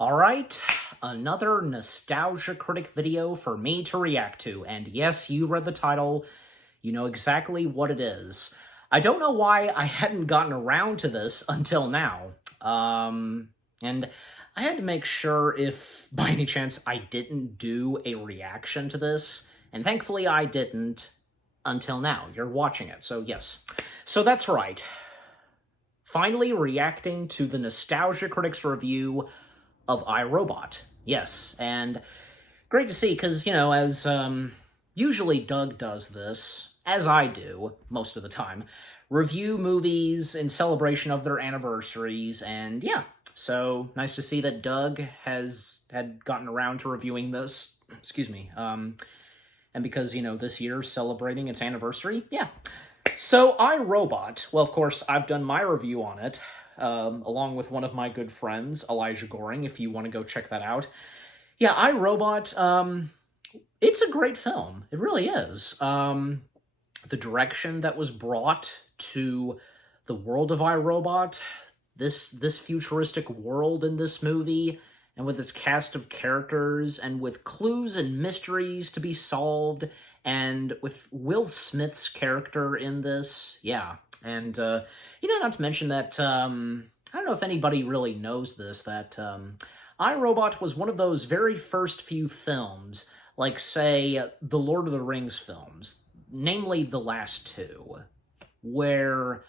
Alright, another Nostalgia Critic video for me to react to, and yes, you read the title, you know exactly what it is. I don't know why I hadn't gotten around to this until now, and I had to make sure if, by any chance, I didn't do a reaction to this, and thankfully I didn't until now. You're watching it, so yes. So that's right. Finally reacting to the Nostalgia Critic's review of iRobot. Yes, and great to see, because, you know, as usually Doug does this, as I do most of the time, review movies in celebration of their anniversaries, and yeah, so nice to see that Doug had gotten around to reviewing this, excuse me, and because, you know, this year's celebrating its anniversary, yeah. So, iRobot, well, of course, I've done my review on it, along with one of my good friends, Elijah Goring, if you want to go check that out. Yeah, iRobot, it's a great film. It really is. The direction that was brought to the world of iRobot, this futuristic world in this movie, and with its cast of characters, and with clues and mysteries to be solved, and with Will Smith's character in this, yeah. And, you know, not to mention that, I don't know if anybody really knows this, that iRobot was one of those very first few films, like, say, the Lord of the Rings films, namely the last two, where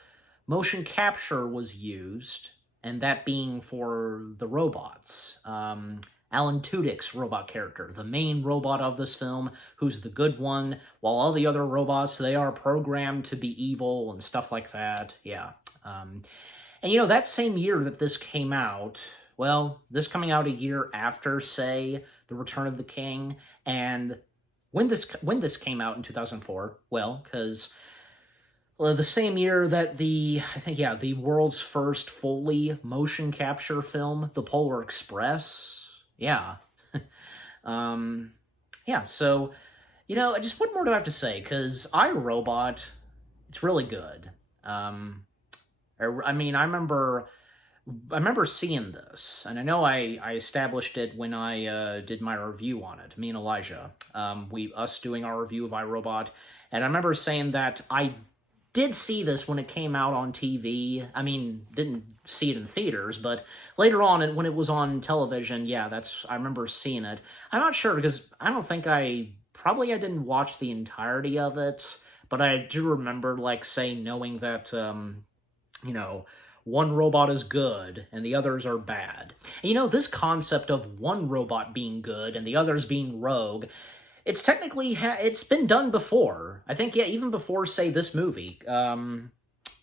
motion capture was used, and that being for the robots. Alan Tudyk's robot character, the main robot of this film, who's the good one, while all the other robots, they are programmed to be evil and stuff like that, yeah. And, you know, that same year that this came out, well, this coming out a year after, say, The Return of the King, and when this came out in 2004, well, because the same year that the world's first fully motion capture film, The Polar Express, yeah. Yeah, so, you know, just what more do I have to say? Because iRobot, it's really good. I mean, I remember seeing this, and I know I established it when I did my review on it, me and Elijah. Us doing our review of iRobot, and I remember saying that I did see this when it came out on TV. I mean, didn't see it in theaters, but later on, when it was on television, yeah, I remember seeing it. I'm not sure, because I don't think I didn't watch the entirety of it, but I do remember, like, say, knowing that, you know, one robot is good and the others are bad. And, you know, this concept of one robot being good and the others being rogue, it's technically, it's been done before. I think, yeah, even before, say, this movie.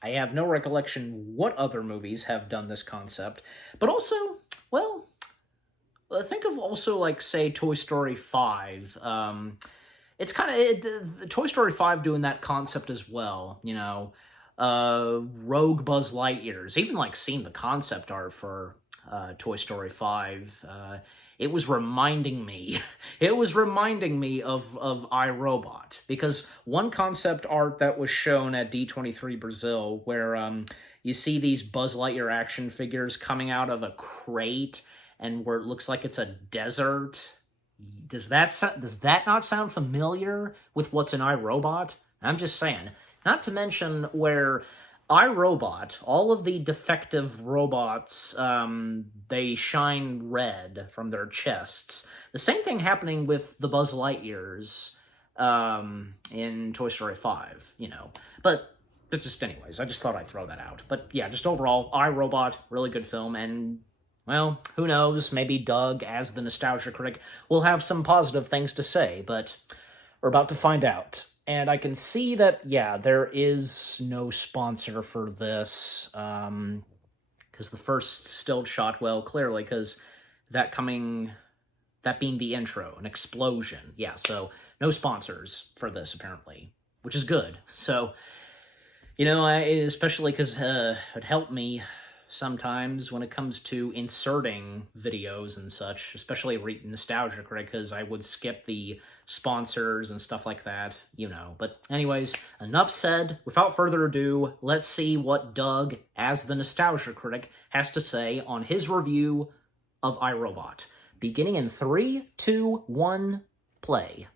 I have no recollection what other movies have done this concept. But also, well, think of also, like, say, Toy Story 5. It's kind of, Toy Story 5 doing that concept as well, you know. Rogue Buzz Lightyears. Even, like, seeing the concept art for Toy Story 5, it was reminding me of iRobot, because one concept art that was shown at D23 Brazil, where you see these Buzz Lightyear action figures coming out of a crate, and where it looks like it's a desert. Does that not sound familiar with what's in iRobot? I'm just saying. Not to mention where iRobot, all of the defective robots, they shine red from their chests. The same thing happening with the Buzz Lightyears in Toy Story 5, you know. But just anyways, I just thought I'd throw that out. But yeah, just overall, iRobot, really good film, and, well, who knows, maybe Doug, as the Nostalgia Critic, will have some positive things to say, but we're about to find out. And I can see that, yeah, there is no sponsor for this, because the first still shot, well, clearly, because that being the intro, an explosion, yeah, so no sponsors for this, apparently, which is good. So, you know, especially because it helped me sometimes when it comes to inserting videos and such, especially Nostalgia Critic, because I would skip the sponsors and stuff like that, you know. But anyways, enough said. Without further ado, let's see what Doug, as the Nostalgia Critic, has to say on his review of iRobot. Beginning in 3, 2, 1, play.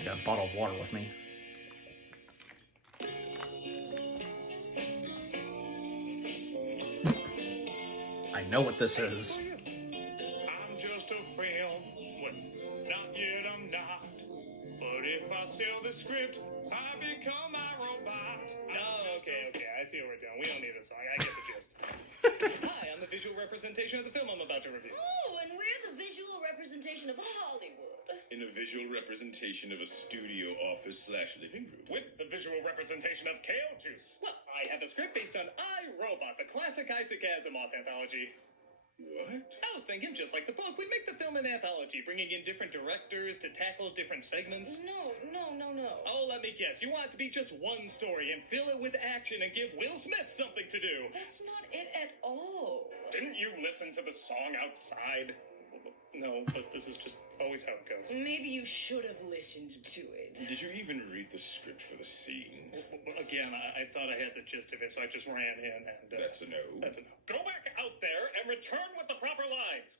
I got a bottle of water with me. I know what this is. I'm just a film. Well, not yet I'm not. But if I sell the script, I become my robot. Oh, okay. I see what we're doing. We don't need a song. I get the gist. Hi, I'm the visual representation of the film I'm about to review. Oh, and we're the visual representation of Hollywood. In a visual representation of a studio office/living room. With the visual representation of Kale Juice. Well, I have a script based on I, Robot, the classic Isaac Asimov anthology. What? I was thinking, just like the book, we'd make the film an anthology, bringing in different directors to tackle different segments. No. Oh, let me guess. You want it to be just one story and fill it with action and give Will Smith something to do. That's not it at all. Didn't you listen to the song outside? No, but this is just always how it goes. Maybe you should have listened to it. Did you even read the script for the scene? Again, I thought I had the gist of it, so I just ran in and... That's a no. That's a no. Go back out there and return with the proper lines.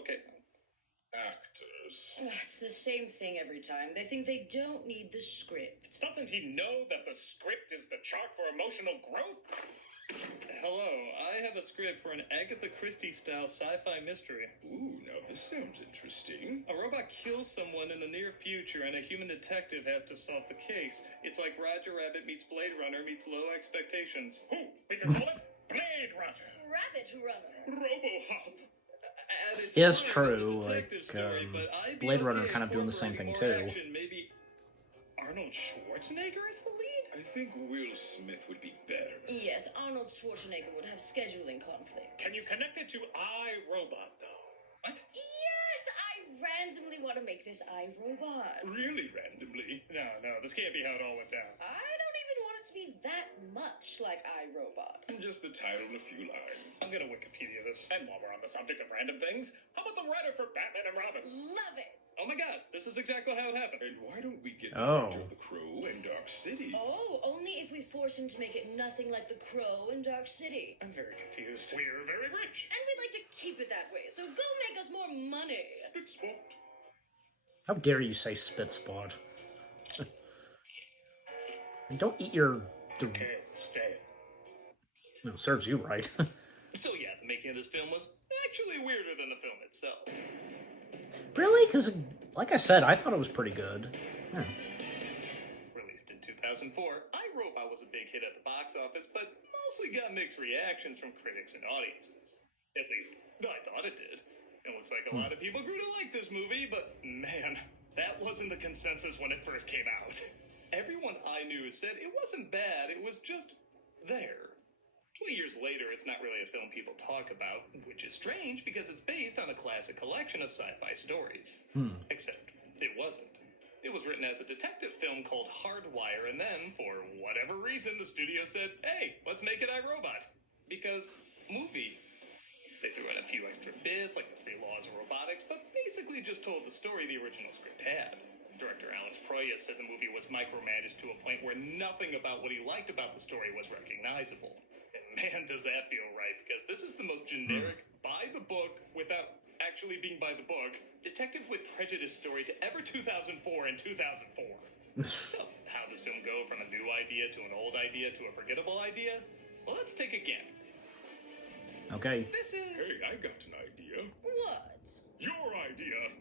Okay. Actors. It's the same thing every time. They think they don't need the script. Doesn't he know that the script is the chart for emotional growth? Hello, I have a script for an Agatha Christie-style sci-fi mystery. Ooh, now this sounds interesting. A robot kills someone in the near future, and a human detective has to solve the case. It's like Roger Rabbit meets Blade Runner meets Low Expectations. Who? We can call it Blade Runner. Rabbit Runner. Robo-Hop. It's true, like, Blade Runner kind of doing the same thing, too. Maybe Arnold Schwarzenegger is the lead? I think Will Smith would be better. Yes, Arnold Schwarzenegger would have scheduling conflict. Can you connect it to iRobot, though? What? Yes, I randomly want to make this iRobot. Really randomly. No, this can't be how it all went down. I don't even want it to be that much like iRobot. Just the title and a few lines. I'm gonna Wikipedia this. And while we're on the subject of random things, how about the writer for Batman and Robin? Love it! Oh my god, this is exactly how it happened. And why don't we get the Oh. director of The Crow and Dark City? Oh, only if we force him to make it nothing like The Crow and Dark City. I'm very confused. We're very rich. And we'd like to keep it that way, so go make us more money. Spit spot. How dare you say spit spot? And don't eat your... Okay, stay. No, serves you right. So yeah, the making of this film was actually weirder than the film itself. Really? Because, like I said, I thought it was pretty good. Yeah. Released in 2004, iRobot was a big hit at the box office, but mostly got mixed reactions from critics and audiences. At least, I thought it did. It looks like a lot of people grew to like this movie, but man, that wasn't the consensus when it first came out. Everyone I knew said it wasn't bad, it was just there. 20 years later, it's not really a film people talk about, which is strange because it's based on a classic collection of sci-fi stories. Except, it wasn't. It was written as a detective film called Hardwire, and then, for whatever reason, the studio said, hey, let's make it iRobot. Because, movie. They threw in a few extra bits, like the 3 laws of robotics, but basically just told the story the original script had. Director Alex Proyas said the movie was micromanaged to a point where nothing about what he liked about the story was recognizable. And man, does that feel right, because this is the most generic, by-the-book, without actually being by the book, detective with prejudice story to ever 2004 and 2004. So, how does film go from a new idea to an old idea to a forgettable idea? Well, let's take a gamble. Okay. This is... Hey, I got an idea. What? Your idea.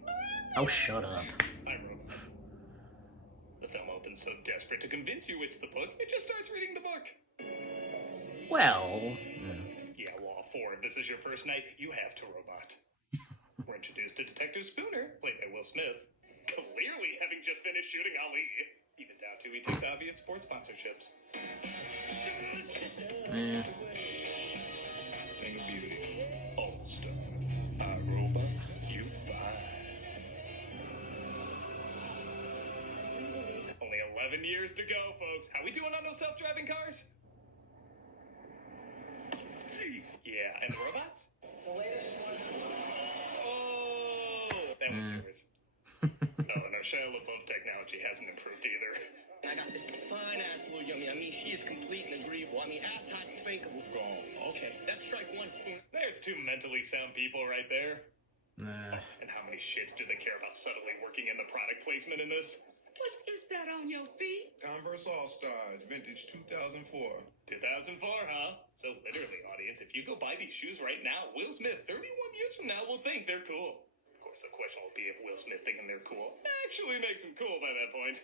Oh, shut up. iRobot. The film opens so desperate to convince you it's the book, it just starts reading the book. Well... Yeah, Law 4, if this is your first night, you have to robot. We're introduced to Detective Spooner, played by Will Smith, clearly having just finished shooting Ali. Even down to he takes obvious sports sponsorships. Eh. And a beauty. All-star. iRobot, you fine. Only 11 years to go, folks. How we doing on those self-driving cars? Yeah, and the robots? Oh, that was yours. Oh, no, Shia LaBeouf technology hasn't improved either. I got this fine-ass little yummy. I mean, she is complete and agreeable. I mean, ass high, spankable. Wrong. Okay, that's strike one, Spoon. There's two mentally sound people right there. Nah. And how many shits do they care about subtly working in the product placement in this? What is that on your feet? Converse All-Stars, vintage 2004. 2004, huh? So literally, audience, if you go buy these shoes right now, Will Smith, 31 years from now, will think they're cool. Of course, the question will be if Will Smith thinking they're cool actually makes him cool by that point.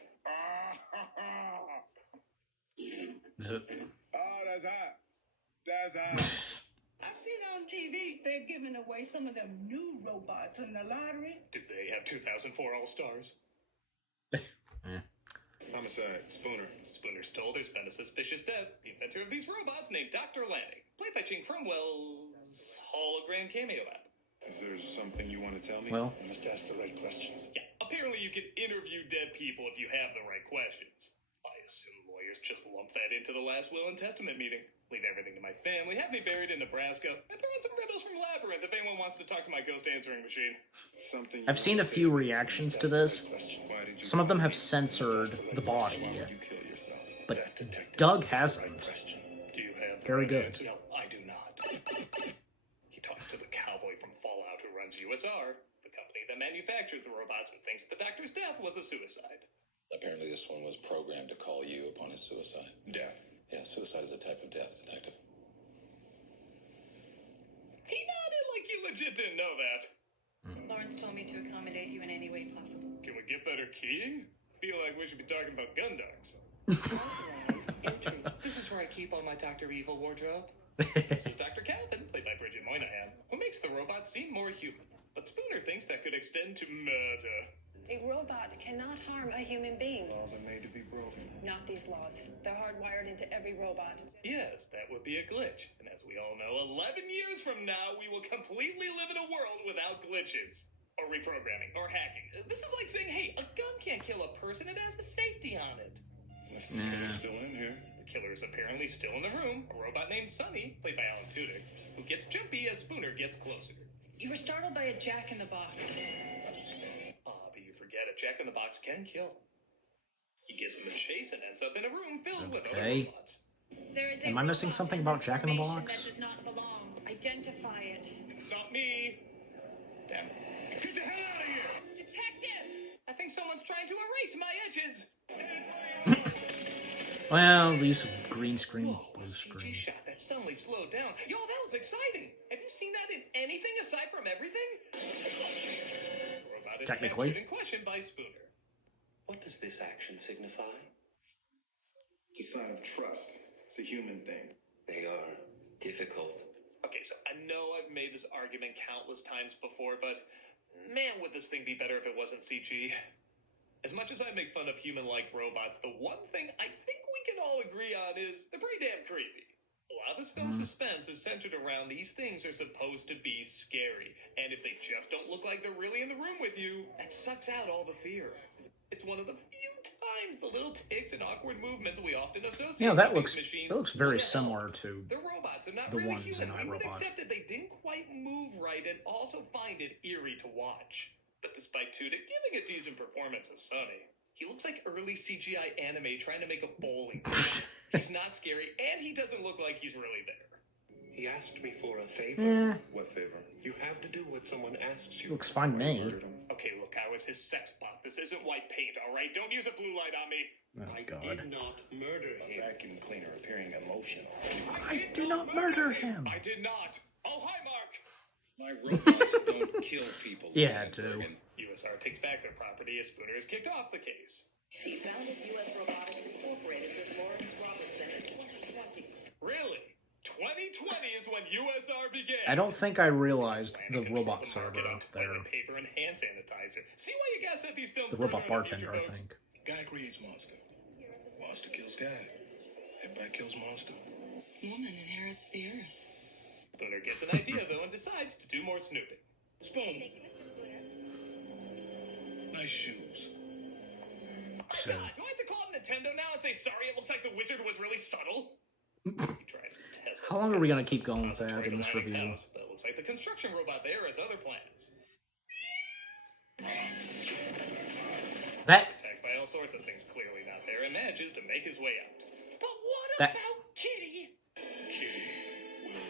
Oh, that's hot. That's hot. I've seen on TV they're giving away some of them new robots in the lottery. Do they have 2004 All-Stars? Homicide, Spooner. Spooner's told there's been a suspicious death. The inventor of these robots named Dr. Lanning, played by Gene Cromwell's hologram cameo app. Is there something you want to tell me? Well, I must ask the right questions. Yeah, apparently you can interview dead people if you have the right questions. I assume lawyers just lump that into the last will and testament meeting. Leave everything to my family, have me buried in Nebraska, and throw in some riddles from Labyrinth if anyone wants to talk to my ghost answering machine. Something I've seen a few reactions to this. Some of them have censored the body, You kill yourself. but Doug hasn't. Do you have the Very right good. answer? No, I do not. He talks to the cowboy from Fallout who runs USR, the company that manufactures the robots, and thinks the doctor's death was a suicide. Apparently this one was programmed to call you upon his suicide. Death. Yeah, suicide is a type of death, detective. He nodded like he legit didn't know that. Lawrence told me to accommodate you in any way possible. Can we get better keying? Feel like we should be talking about gun dogs. Authorized entry. This is where I keep all my Dr. Evil wardrobe. This is Dr. Calvin, played by Bridget Moynihan, who makes the robot seem more human. But Spooner thinks that could extend to murder. A robot cannot harm a human being. Laws are made to be broken. Not these laws. They're hardwired into every robot. Yes, that would be a glitch. And as we all know, 11 years from now, we will completely live in a world without glitches. Or reprogramming, or hacking. This is like saying, hey, a gun can't kill a person, it has the safety on it. Let's see if it's still in here. The killer is apparently still in the room, a robot named Sonny, played by Alan Tudyk, who gets jumpy as Spooner gets closer. You were startled by a jack-in-the-box. But you forget a Jack-in-the-Box can kill. He gives him a chase and ends up in a room filled with other Okay. robots. There is a Am I missing robot something in about this Jack-in-the-Box? formation that does not belong. Identify it. It's not me. Damn. Get the hell out of here! Detective! I think someone's trying to erase my edges. Well, the use of green screen, Whoa, blue a CG screen. shot that suddenly slowed down. Yo, that was exciting. Have you seen that in anything aside from everything? The robot is Technically. captured and questioned by Spooner. What does this action signify? It's a sign of trust. It's a human thing. They are difficult. Okay, so I know I've made this argument countless times before, but man, would this thing be better if it wasn't CG? As much as I make fun of human-like robots, the one thing I think we can all agree on is they're pretty damn creepy. A lot of this film's suspense is centered around these things are supposed to be scary, and if they just don't look like they're really in the room with you, that sucks out all the fear. It's one of the few times the little ticks and awkward movements we often associate Yeah, that with looks these machines that looks very would help. similar to They're robots, they're not the really ones human. in We would iRobot. accept that they didn't quite move right and also find it eerie to watch. But despite Tudyk giving a decent performance as Sonny, he looks like early CGI anime trying to make a bowling ball. He's not scary, and he doesn't look like he's really there. He asked me for a favor. Eh, What favor? You have to do what someone asks you. looks fine to me. Murdered him. Okay, look, I was his sex bot. This isn't white paint, alright? Don't use a blue light on me. Oh I god. did not murder A him. vacuum cleaner appearing emotional. I did not murder him. I did not. Oh, hi, Mark. My robots don't kill people. Yeah, Lieutenant too. Bergen. USR takes back their property as Spooner is kicked off the case. He founded U.S. Robotics Incorporated with Lawrence Robertson in 2020. Really? 2020 is when USR began. I don't think I realized Planning the to control robot the server market on up there. toilet paper and hand sanitizer. See why you guys set these films The further robot in the future, bartender, I folks? think. Guy creates monster. Monster kills guy. Everybody kills monster. Woman inherits the earth. Spooner gets an idea, though, and decides to do more snooping. Spoon. Nice shoes. So, God, do I have to call up Nintendo now and say, sorry, it looks like the wizard was really subtle? He tries to test How long are we gonna keep going with that in this review? House, but it looks like the construction robot there has other plans. that Attacked by all sorts of things clearly not there and manages to make his way out. But what That- about Kitty? Kitty will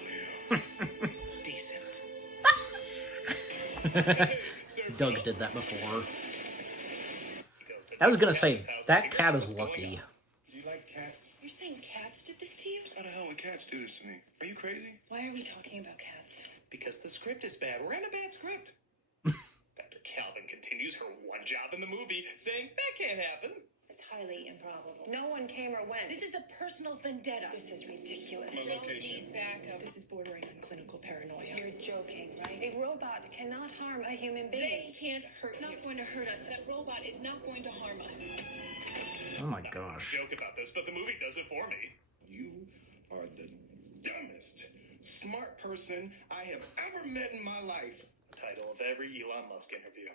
live. Decent. Doug did that before. I was gonna say, that cat is lucky. Do you like cats? You're saying cats did this to you? How the hell would cats do this to me? Are you crazy? Why are we talking about cats? Because the script is bad. We're in a bad script. Dr. Calvin continues her one job in the movie, saying that can't happen. It's highly improbable. No one came or went. This is a personal vendetta. This is ridiculous. My location. Back up. This is bordering on clinical paranoia. You're joking, right? A robot cannot harm a human They being. can't hurt. It's not going to hurt us. That robot is not going to harm us. Oh my I gosh. joke about this, but the movie does it for me. You are the dumbest, smart person I have ever met in my life. The title of every Elon Musk interview.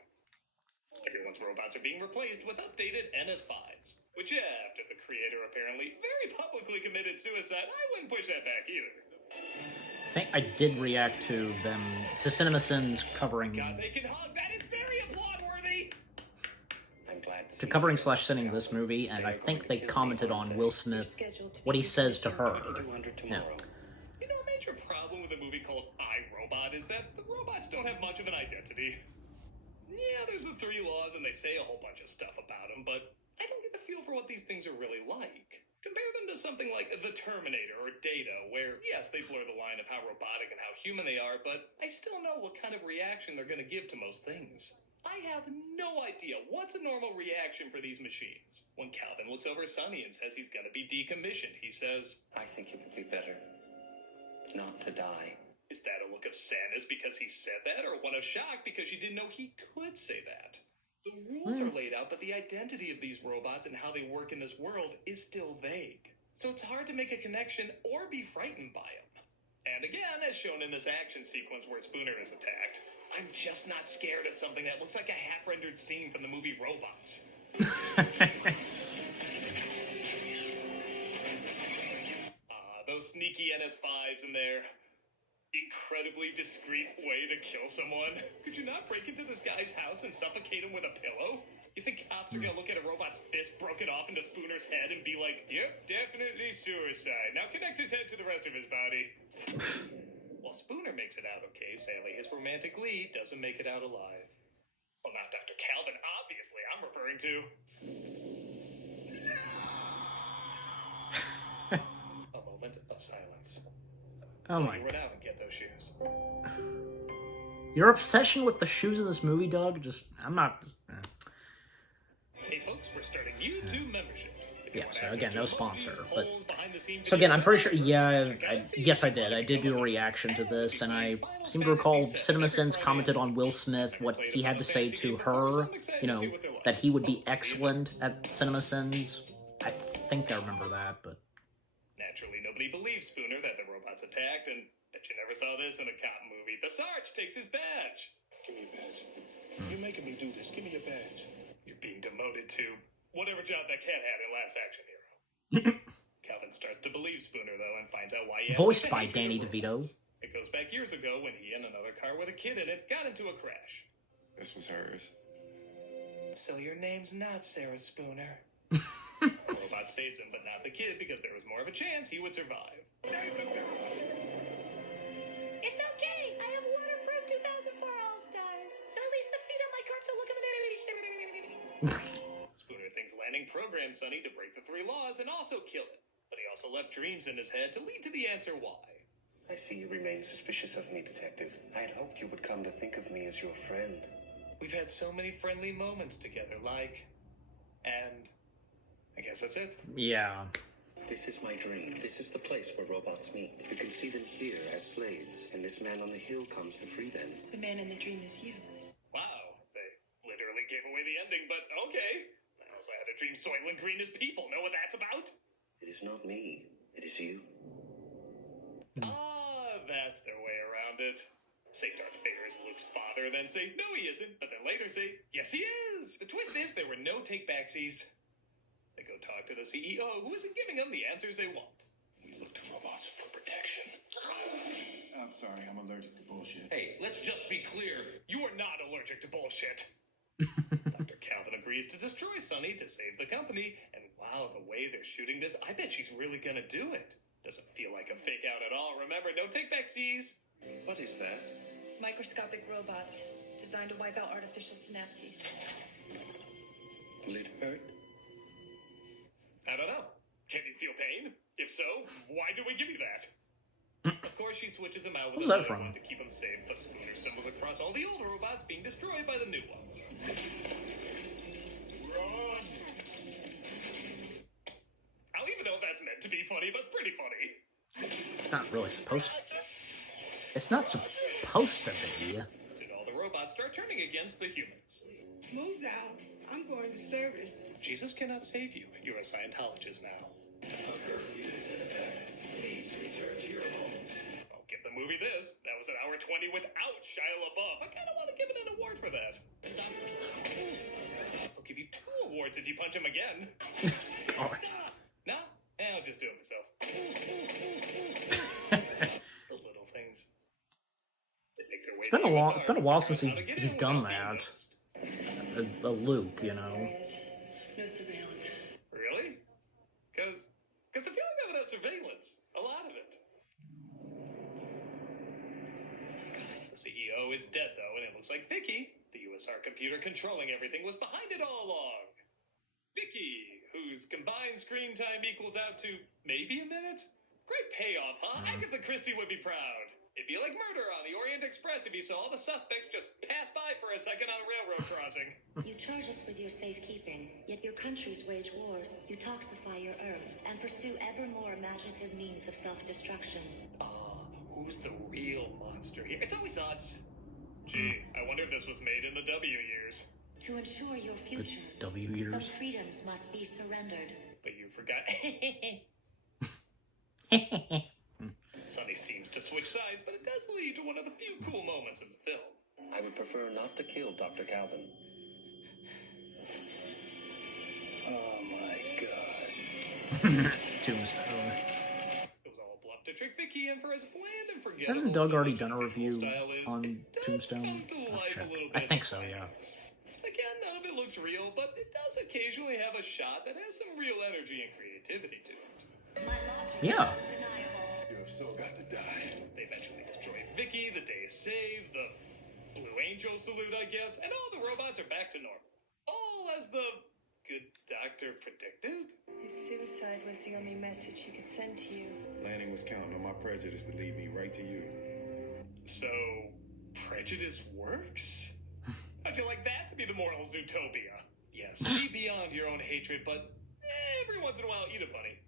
Everyone's robots are being replaced with updated NS5s. Which, after the creator apparently very publicly committed suicide, I wouldn't push that back either. I think I did react to them, to CinemaSins covering, God, they can hug. That is very applaud-worthy. I'm glad to covering slash sending this movie, and I think they commented on Will Smith, what he says to her. Yeah. You know, a major problem with a movie called I, Robot is that the robots don't have much of an identity. Yeah, there's the 3 laws and they say a whole bunch of stuff about them, but I don't get a feel for what these things are really like. Compare them to something like The Terminator or Data, where, yes, they blur the line of how robotic and how human they are, but I still know what kind of reaction they're going to give to most things. I have no idea what's a normal reaction for these machines. When Calvin looks over Sonny and says he's going to be decommissioned, he says, I think it would be better not to die. is that a look of sadness because he said that, or one of shock because you didn't know he could say that? The rules are laid out, but the identity of these robots and how they work in this world is still vague. So it's hard to make a connection or be frightened by them. And again, as shown in this action sequence where Spooner is attacked, I'm just not scared of something that looks like a half-rendered scene from the movie Robots. Those sneaky NS5s in there. Incredibly discreet way to kill someone. Could you not break into this guy's house and suffocate him with a pillow? You think cops are gonna look at a robot's fist broken off into Spooner's head and be like, yep, definitely suicide. Now connect his head to the rest of his body. While Spooner makes it out okay, sadly his romantic lead doesn't make it out alive. Well, not Dr. Calvin, obviously, I'm referring to. A moment of silence. Oh my. Run out and get those shoes. Your obsession with the shoes in this movie, Doug, just, I'm not... Hey folks, we're starting YouTube memberships. If you Yeah, want so access again, to no emojis, sponsor, but... polls, behind-the-scenes So again, videos, I'm pretty sure, and yeah, check out and see yes I if did. I did do a reaction to this, and I Final seem to recall Fantasy VII CinemaSins every commented Friday on Will Smith, what played he a had to Final say Fantasy to game before, so her, I'm excited you to know, see what they're like. that he would be Hope to see it. excellent at CinemaSins. I think I remember that, but... Naturally, nobody believes Spooner that the robots attacked, and bet you never saw this in a cop movie. The Sarge takes his badge. Give me a badge. You're making me do this. Give me your badge. You're being demoted to whatever job that cat had in Last Action Hero. Calvin starts to believe Spooner, though, and finds out why he has Voiced such a by hatred Danny of DeVito. robots. It goes back years ago when he and another car with a kid in it got into a crash. This was hers. So your name's not Sarah Spooner. The robot saves him, but not the kid, because there was more of a chance he would survive. It's okay. I have waterproof 2004 All-Stars. So at least the feet on my carts will look Spooner thinks landing programmed Sonny to break the 3 laws and also kill it. But he also left dreams in his head to lead to the answer why. I see you remain suspicious of me, Detective. I had hoped you would come to think of me as your friend. We've had so many friendly moments together, and I guess that's it. Yeah. This is my dream. This is the place where robots meet. You can see them here as slaves, and this man on the hill comes to free them. The man in the dream is you. Wow, they literally gave away the ending, but okay. I also had a dream Soylent Green is people. Know what that's about? It is not me. It is you. That's their way around it. Say Darth Vader is Luke's father, then say, no he isn't, but then later say, yes he is! The twist is there were no take-backsies. They go talk to the CEO, who isn't giving them the answers they want. We look to robots for protection. I'm sorry, I'm allergic to bullshit. Hey, let's just be clear. You are not allergic to bullshit. Dr. Calvin agrees to destroy Sunny to save the company, and wow, the way they're shooting this, I bet she's really gonna do it. Doesn't feel like a fake out at all. Remember, no take-backsies. What is that? Microscopic robots designed to wipe out artificial synapses. Will it hurt? I don't know. Can you feel pain? If so, why do we give you that? Of course, she switches him out with What's that another from? one to keep him safe, but Spooner stumbles across all the old robots being destroyed by the new ones. Run! I don't even know if that's meant to be funny, but it's pretty funny. It's not really supposed to. It's not supposed to be. Soon all the robots start turning against the humans. Move now. I'm going to service. Jesus cannot save you. You're a Scientologist now. I'll give the movie this. That was an hour 20 without Shia LaBeouf. I kind of want to give it an award for that. I'll give you 2 awards if you punch him again. No? I'll just do it myself. The little things. They make their way It's been to a while. USR, It's been a while since how to get he's in done without being that. noticed. A loop, you know. No surveillance. Really? Because I feel like I've had surveillance. A lot of it. The CEO is dead, though, and it looks like Vicky, the USR computer controlling everything, was behind it all along. Vicky, whose combined screen time equals out to maybe a minute? Great payoff, huh? Agatha Christie would be proud. It'd be like murder on the Orient Express if you saw all the suspects just pass by for a second on a railroad crossing. You charge us with your safekeeping, yet your countries wage wars. You toxify your Earth and pursue ever more imaginative means of self-destruction. Who's the real monster here? It's always us. Gee, I wonder if this was made in the W years. To ensure your future, W some years. freedoms must be surrendered. But you forgot. Sunny seems to switch sides, but it does lead to one of the few cool moments in the film. I would prefer not to kill Dr. Calvin. Oh my god. Tombstone. It was all a bluff to trick Vicky in for as bland and forgettable. Hasn't Doug already so done a much review style is, on it does Tombstone? come to I'll life check. a little I bit think so, yeah. Again, none of it looks real, but it does occasionally have a shot that has some real energy and creativity to it. My logic Yeah. is undeniable. You have so got to die. They eventually destroy Vicky, the day is saved, the Blue Angel salute, I guess, and all the robots are back to normal. All as the good doctor predicted. His suicide was the only message he could send to you. Lanning was counting on my prejudice to lead me right to you. So, prejudice works? How'd you like that to be the moral Zootopia? Yes, see beyond your own hatred, but every once in a while, eat a bunny.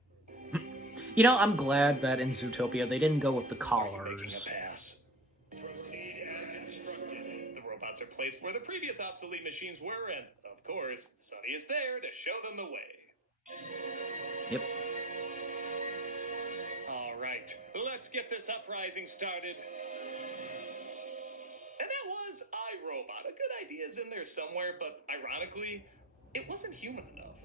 You know, I'm glad that in Zootopia they didn't go with the Making collars. a pass. Proceed as instructed. The robots are placed where the previous obsolete machines were, and, of course, Sunny is there to show them the way. Yep. All right, let's get this uprising started. And that was iRobot. A good idea is in there somewhere, but ironically, it wasn't human enough.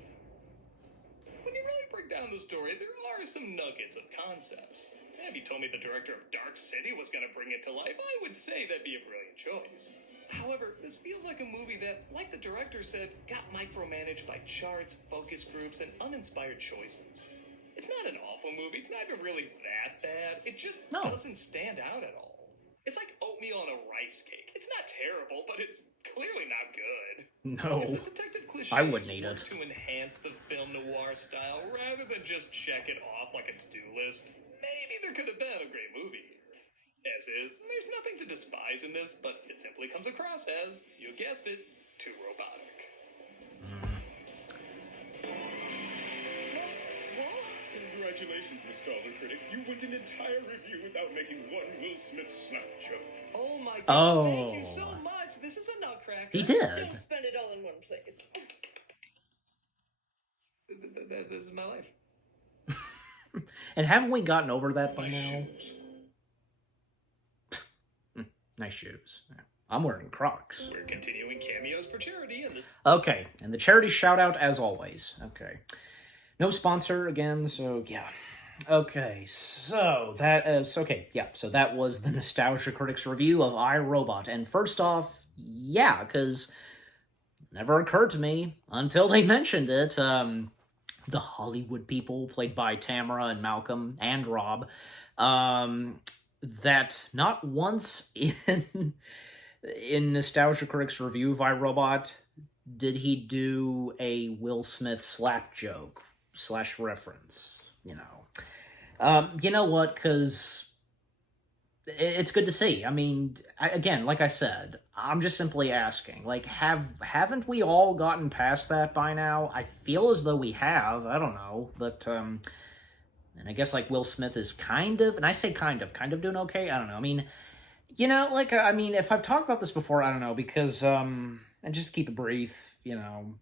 When you really break down the story, there are some nuggets of concepts. If you told me the director of Dark City was going to bring it to life, I would say that'd be a brilliant choice. However, this feels like a movie that, like the director said, got micromanaged by charts, focus groups, and uninspired choices. It's not an awful movie. It's not even really that bad. It just doesn't stand out at all. It's like oatmeal on a rice cake. It's not terrible, but it's clearly not good. No. If the detective cliches I wouldn't eat work it. to enhance the film noir style rather than just check it off like a to-do list, maybe there could have been a great movie here. As is, there's nothing to despise in this, but it simply comes across as, you guessed it, too robotic. Congratulations, Mr. Critic. You went an entire review without making one Will Smith snap joke. Oh my god, Oh. thank you so much. This is a nutcracker. He did. Don't spend it all in one place. This is my life. And haven't we gotten over that by Nice now? shoes. Nice shoes. Yeah. I'm wearing Crocs. We're continuing cameos for charity and the Okay, and the charity shout out as always. Okay. No sponsor again, so yeah. Okay, so that so that was the Nostalgia Critics review of iRobot. And first off, yeah, because never occurred to me until they mentioned it. The Hollywood people, played by Tamara and Malcolm and Rob, that not once in Nostalgia Critic's review of iRobot did he do a Will Smith slap joke / reference, you know. You know what, because it's good to see. I mean, again, like I said, I'm just simply asking, like, haven't we all gotten past that by now? I feel as though we have. I don't know, but, and I guess, like, Will Smith is kind of, and I say kind of doing okay? I don't know. I mean, you know, like, I mean, if I've talked about this before, I don't know, because, and just to keep it brief, you know,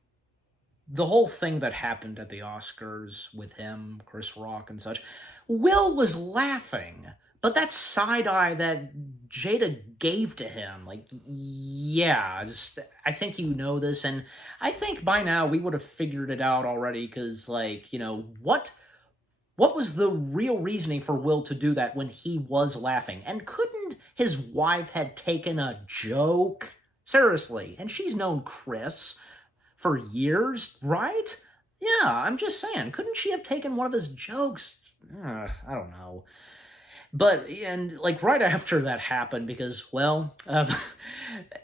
the whole thing that happened at the Oscars with him, Chris Rock and such, Will was laughing. But that side eye that Jada gave to him, like, yeah, just, I think you know this, and I think by now we would have figured it out already, because, like, you know, what was the real reasoning for Will to do that when he was laughing? And couldn't his wife had taken a joke? Seriously, and she's known Chris for years, right? Yeah, I'm just saying, couldn't she have taken one of his jokes? I don't know. But, and, like, right after that happened, because, well,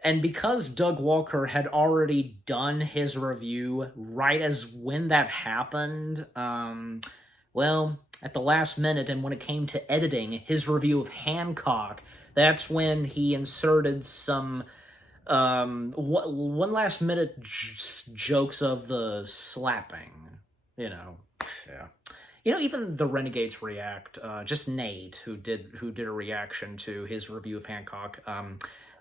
and because Doug Walker had already done his review right as when that happened, well, at the last minute, and when it came to editing his review of Hancock, that's when he inserted some, one last minute jokes of the slapping, you know, yeah. You know, even the Renegades React, just Nate, who did a reaction to his review of Hancock,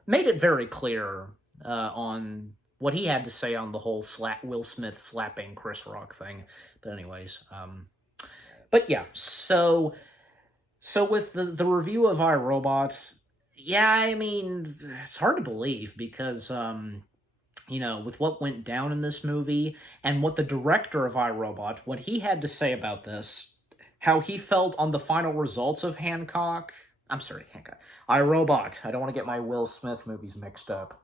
made it very clear on what he had to say on the whole Will Smith slapping Chris Rock thing. But anyways, but yeah, so with the review of iRobot, yeah, I mean, it's hard to believe because, you know, with what went down in this movie, and what the director of iRobot, what he had to say about this, how he felt on the final results of Hancock, iRobot, I don't want to get my Will Smith movies mixed up.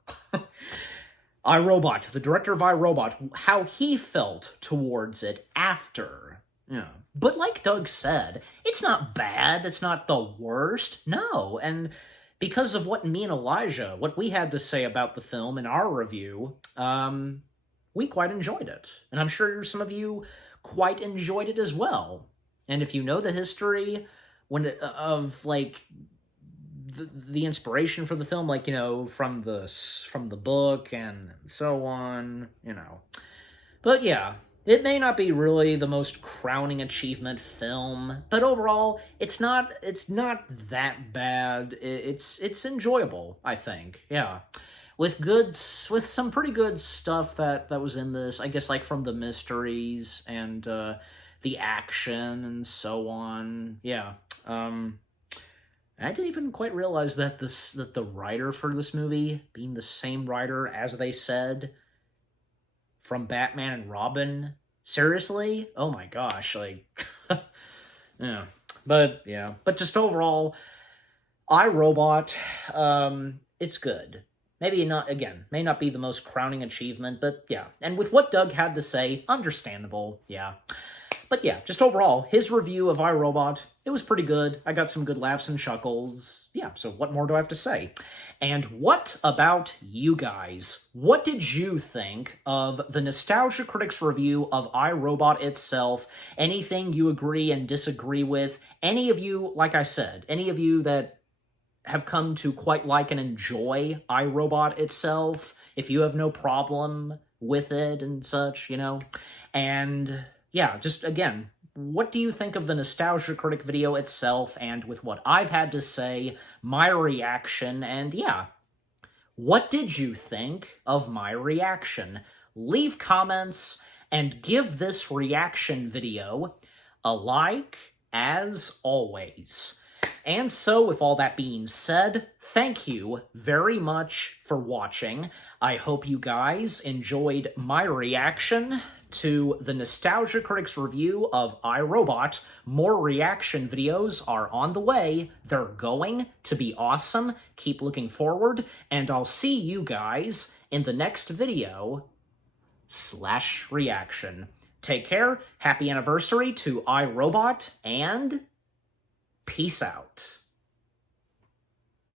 iRobot, the director of iRobot, how he felt towards it after, you know. But like Doug said, it's not bad, it's not the worst, no, and because of what me and Elijah, what we had to say about the film in our review, we quite enjoyed it. And I'm sure some of you quite enjoyed it as well. And if you know the history of, like, the inspiration for the film, like, you know, from the book and so on, you know. But yeah, it may not be really the most crowning achievement film, but overall, it's not that bad. It's enjoyable, I think. Yeah, with some pretty good stuff that was in this. I guess, like, from the mysteries and the action and so on. Yeah. I didn't even quite realize that the writer for this movie, being the same writer as they said from Batman and Robin. Seriously? Oh my gosh, like, yeah. But just overall, iRobot, it's good. Maybe not, again, may not be the most crowning achievement, but yeah. And with what Doug had to say, understandable, yeah. But yeah, just overall, his review of iRobot, it was pretty good. I got some good laughs and chuckles. Yeah, so what more do I have to say? And what about you guys? What did you think of the Nostalgia Critics review of iRobot itself? Anything you agree and disagree with? Any of you, like I said, any of you that have come to quite like and enjoy iRobot itself, if you have no problem with it and such, you know? And yeah, just again, what do you think of the Nostalgia Critic video itself, and with what I've had to say, my reaction, and yeah, what did you think of my reaction? Leave comments and give this reaction video a like, as always. And so, with all that being said, thank you very much for watching. I hope you guys enjoyed my reaction to the Nostalgia Critics review of iRobot. More reaction videos are on the way. They're going to be awesome. Keep looking forward, and I'll see you guys in the next video. iRobot.com/reaction. Take care, happy anniversary to iRobot, and peace out.